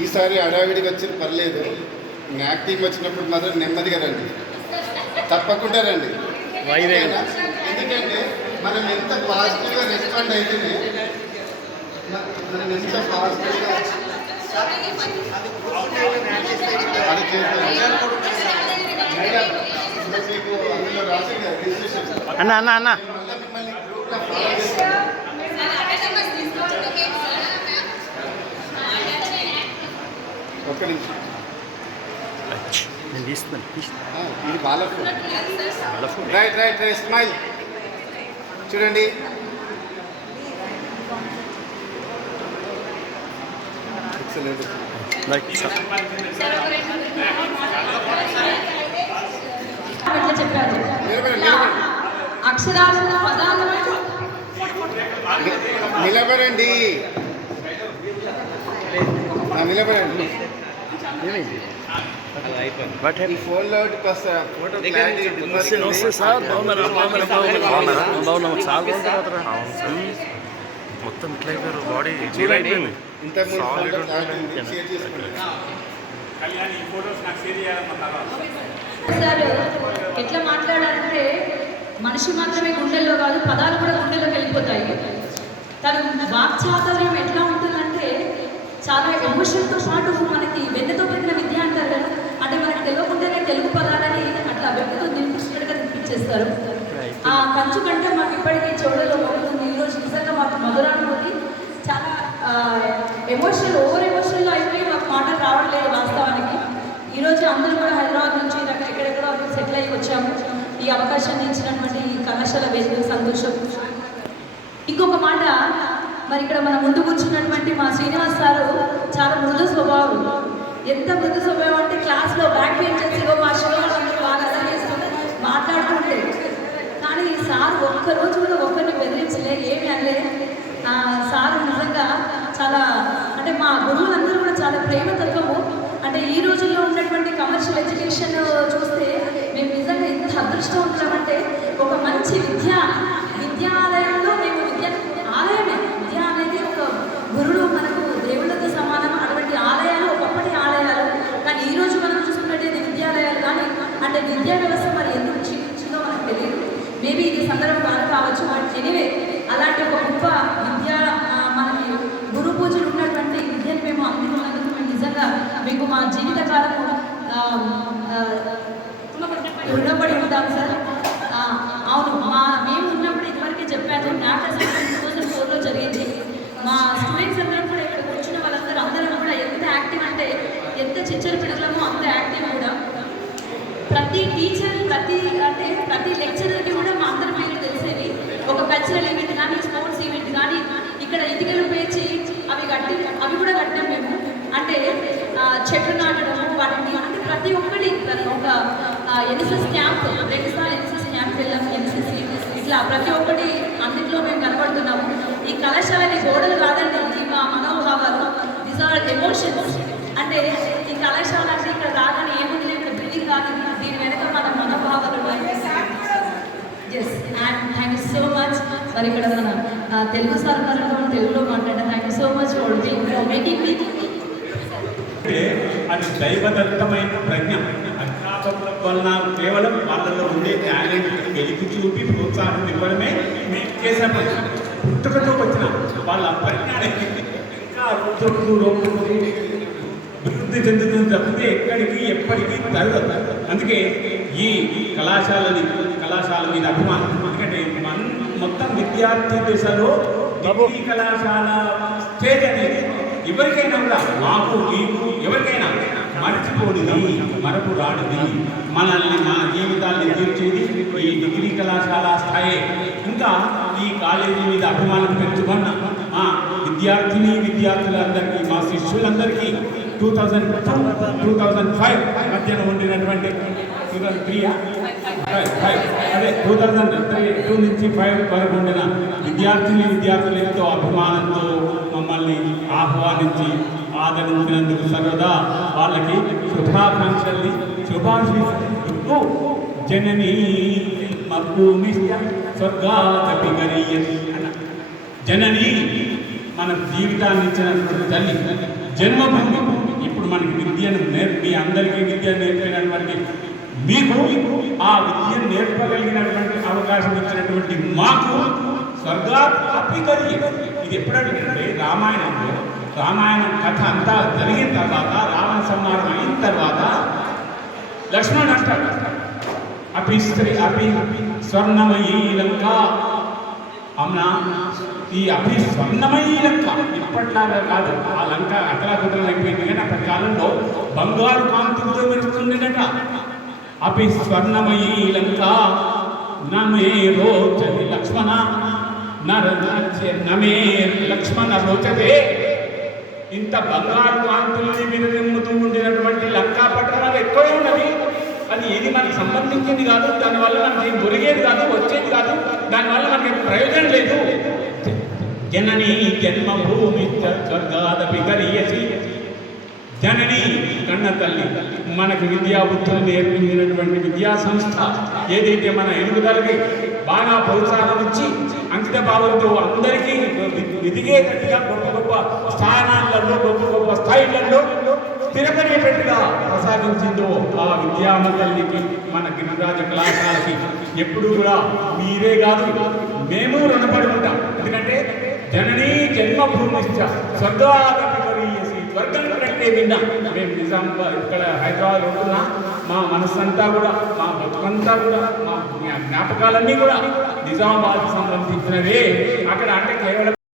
ఈసారి హడావిడికి వచ్చిన పర్లేదు, యాక్టింగ్ వచ్చినప్పుడు మాత్రం నెమ్మదిగా రండి, తప్పకుండా రండి. ఎందుకంటే మనం ఎంత పాజిటివ్గా రెస్పాండ్ అయితేనే మనం ఎంత పాజిటివ్గా అది చేస్తాం. మీకు అందులో రాసి అన్న అన్న అన్న మిమ్మల్ని గ్రూప్లో ఫాలో చేస్తాం. ఒక్క నిమిషం, నేను తీస్తున్నాను. ఇది వాళ్ళ phone. Right right right, smile చూడండి. ఎక్సలెంట్. నిలబడండి, నిలబడండి. ఈ ఫోన్లో ఫోటో మొత్తం ఇట్లా అయిపోయారు, బాడీ అయిపోయింది. సార్ ఎట్లా మాట్లాడాలంటే మనిషి మాత్రమే గుండెల్లో కాదు, పదాలు కూడా గుండెల్లోకి వెళ్ళిపోతాయి. తను వాక్చాతుర్యం ఎట్లా ఉంటుందంటే చాలా ఎమోషన్తో పాటు మనకి వెన్నెతో పెట్టిన విద్య అంటారు కదా, అంటే మనకి తెలియకుండానే తెలుగు పదాలని అట్లా వెన్నెతో నింపించినట్టుగా నింపించేస్తారు. ఆ కంచు కంటే మాకు ఇప్పటికీ చెవులలో మొదలుంది. ఈరోజు నిజంగా మాకు మధురానుభూతి, చాలా ఓవర్ ఎమోషనల్లో అయిపోయి మాకు మాటలు రావట్లేదు వాస్తవానికి. ఈరోజు అందరూ కూడా హైదరాబాద్ నుంచి ఎక్కడెక్కడో సెటిల్ అయ్యి వచ్చాము. ఈ అవకాశాన్ని ఇచ్చినటువంటి ఈ కళాశాల వేదిక సంతోషం. ఇంకొక మాట, మరి ఇక్కడ మన ముందు కూర్చున్నటువంటి మా శ్రీనివాస్ సారు చాలా మృదు స్వభావం. ఎంత మృదు స్వభావం అంటే క్లాస్లో బ్యాక్ బెంచెస్ మా శివగారు బాగా చేస్తుంటే మాట్లాడుతుంటే, కానీ ఈ సార్ ఒక్కరోజు కూడా ఒక్కరిని బెదిరించలే, ఏమి అనలే. సార్ నిజంగా చాలా, అంటే మా గురువులందరూ కూడా చాలా ప్రేమతత్వము. అంటే ఈ రోజుల్లో ఉన్నటువంటి కమర్షియల్ ఎడ్యుకేషన్ చూస్తే మేము నిజంగా ఎంత అదృష్టం ఉంటామంటే, ఒక మంచి విద్యాలయంలో మేము ఆలయమే. విద్య అనేది ఒక గురుడు మనకు దేవుళ్ళతో సమానం. అటువంటి ఆలయాలు ఒకప్పటి ఆలయాలు, కానీ ఈ రోజు మనం చూసుకున్నట్టయితే విద్యాలయాలు కానీ అంటే విద్యా వ్యవస్థ మరి ఎందుకు క్షీణించిందో మనకు తెలియదు. మేబీ ఇది సందర్భం బాగా కావచ్చు. బట్ ఎనీవే, అలాంటి ఒక గొప్ప మనకి గురు పూజలు ఉన్నటువంటి విద్యను మేము అందుకున్నందుకు మేము నిజంగా మీకు మా జీవితకాలము రుణపడి ఉంటాం సార్. అవును, మేము ఉన్నప్పుడు ఇదివరకే చెప్పాను, నాటక 2004లో జరిగింది. మా స్టూడెంట్స్ అందరం కూడా ఇక్కడ కూర్చున్న అందరం కూడా ఎంత యాక్టివ్ అంటే, ఎంత చిచ్చరు పిడలమో అంత యాక్టివ్ కూడా. ప్రతి టీచర్ ప్రతి లెక్చరర్కి కూడా మా అందరి పేర్లు తెలిసేది. ఒక కల్చరల్ ఈవెంట్ కానీ, స్పోర్ట్స్ ఈవెంట్ కానీ, ఇక్కడ ఇటుకలు పేర్చి అవి కూడా కట్టాం మేము. అంటే చెట్లు నాటడము, వాటిని అంటే ప్రతి ఒక్కటి ఒక ఎన్ఎస్ఎస్ క్యాంప్, 2 సార్లు ఎన్ఎస్ఎస్ క్యాంప్ వెళ్ళాము. ఎన్ఎస్ఎస్సి ఇట్లా ప్రతి ఒక్కటి అన్నింటిలో మేము కనబడుతున్నాము. ఈ కళాశాలని గోడలు కాదండి, ఈ మా మనోభావాలు, దీస్ ఆర్ ఎమోషన్స్. అంటే ఈ కళాశాల అంటే ఇక్కడ రాగానే ఏముంది, ఇక్కడ బిల్డింగ్ కాదు, దీని వెనక మన మనోభావాలు. Yes, and thank you so much. మరి ఇక్కడ మన తెలుగు సార్ ఉన్నారంటే తెలుగులో మాట్లాడారు. Thank you so much for making me. అది దైవదత్తమైన ప్రజ్ఞ. అధ్యాపకుల వలన కేవలం వాళ్ళలో ఉండే టాలెంట్ వెలికి చూపి ప్రోత్సాహం ఇవ్వడమే మేము చేసే పని. పుట్టుకతో వచ్చిన వాళ్ళ పరిజ్ఞానాన్ని ఇంకా అభివృద్ధి చెందుతుంది తప్పితే ఎక్కడికి ఎప్పటికీ తరగదు. అందుకే ఈ కళాశాల మీద అభిమానం. ఎందుకంటే మొత్తం విద్యార్థి దశలో డిగ్రీ కళాశాల స్టేజ్ అనేది ఎవరికైనా కూడా, మాకు నీకు ఎవరికైనా మరచిపోనిది, మరపు రానిది, మనల్ని మన జీవితాన్ని తీర్చేది ఈ డిగ్రీ కళాశాల స్థాయి. ఇంకా ఈ కాలేజీ మీద అభిమానం పెంచుకున్న మా విద్యార్థులందరికీ, మా శిష్యులందరికీ 2002-2005 మధ్యన ఉండినటువంటి 2002 నుంచి 5 వరకు ఉండిన విద్యార్థులు ఎంతో అభిమానంతో మమ్మల్ని ఆహ్వానించి ఆదరించినందుకు సర్వదా వాళ్ళకి శుభాకాంక్షల్ని జననీ మభూమిశ్చ స్వర్గాదపి గరీయసి జనని మన జీవితాన్ని ఇచ్చినటువంటి తల్లి, జన్మభూమి. ఇప్పుడు మనకి విద్యను మీ అందరికీ విద్య నేర్పినటువంటి మీకు ఆ విద్యను నేర్పగలిగినటువంటి అవకాశం ఇచ్చినటువంటి మాకు స్వర్గాపి కలిగి. ఇది ఎప్పుడంటే రామాయణం కథ అంతా జరిగిన తర్వాత, రావణ సంహారం అయిన తర్వాత లక్ష్మణుడు అంటాడు, అపి స్వర్ణమయీ లంక. అవునా, ఈ అభి స్వర్ణమయీ లంక ఇప్పట్లాగా కాదు. ఆ లంక అతలాకుతలం అయిపోయింది, కానీ అప్పటి కాలంలో బంగారు కాంతులతో మెరుస్తుండేనట. అపి స్వర్ణమయీ లంక నమే రోచతి లక్ష్మణ నమే లక్ష్మణ రోచతే. ఇంత బంగారు కాంతుల్ని విరజిమ్ముతూ ఉండినటువంటి లంకా పట్టణం ఎక్కువే ఉన్నది. అది ఏది మనకి సంబంధించింది కాదు, దానివల్ల మనకి దొరికేది కాదు, వచ్చేది కాదు, దానివల్ల మనకి ప్రయోజనం లేదు. జనని జన్మభూమి స్వర్గాదపి గరీయసి. జనని కన్న తల్లి, మనకు విద్యాబుద్ధులు నేర్పించినటువంటి విద్యా సంస్థ ఏదైతే మన ఎదుగుదలకి బాగా ప్రోత్సాహం ఇచ్చి అంకిత భావంతో అందరికీ ఎదిగేటట్టుగా గొప్ప గొప్ప స్థానాలలో, గొప్ప గొప్ప స్థాయిలలో స్థిరపడేటట్టుగా ప్రసాదించిందో ఆ విద్యామండలికి, మన గిరిరాజ కళాశాలకి ఎప్పుడు కూడా మీరే కాదు మేము రుణపడి ఉంటాం. ఎందుకంటే జననీ జన్మభూమిశ్చ స్వర్గాదపి గరీయసి. స్వర్గం కంటే విన్నా మేము నిజామాబాద్ ఇక్కడ హైదరాబాద్ ఉంటున్నా, మా మనస్సంతా కూడా, మా బతుకంతా కూడా, మా జ్ఞాపకాలన్నీ కూడా నిజామాబాద్కి సంబంధించినవే. అక్కడ అంటే కేవలం